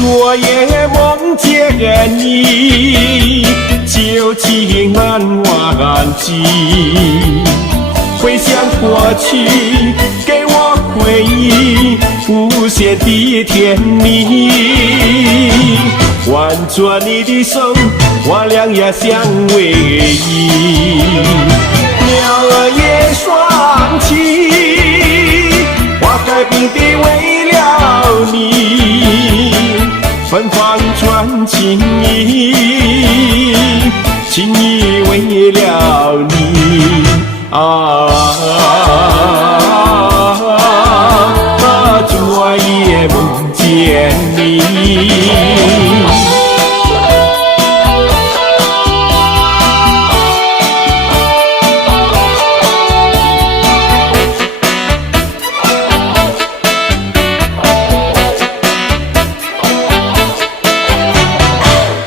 昨夜梦见你，旧情难忘记。回想过去，给我回忆无限的甜蜜。挽着你的手，我俩也相偎依。鸟儿也双栖，花开并蒂为了你。芬芳传情意，情意为了你昨夜梦见你。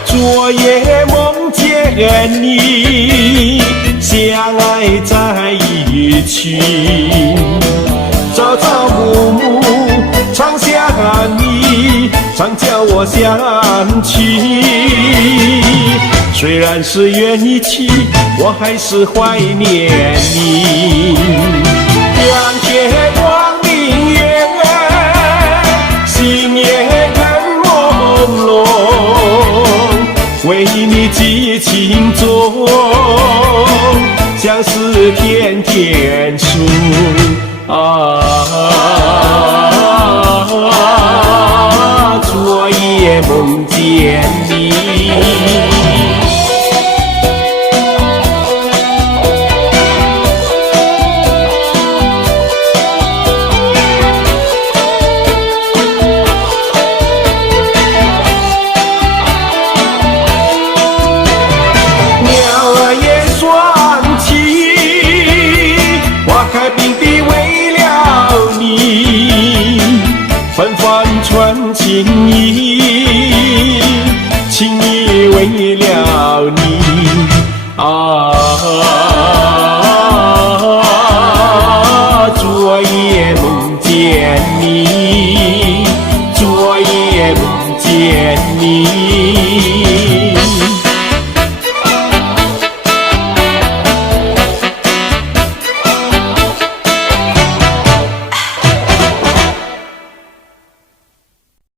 昨夜梦见你，相爱在一起，朝朝暮暮常想你，常叫我想起。虽然是远一起，我还是怀念你。两天光明月，心也更朦胧，为你寄情衷，相思天天诉昨夜梦见你。芬芳传情意，情意为了你昨夜梦见你，昨夜梦见你。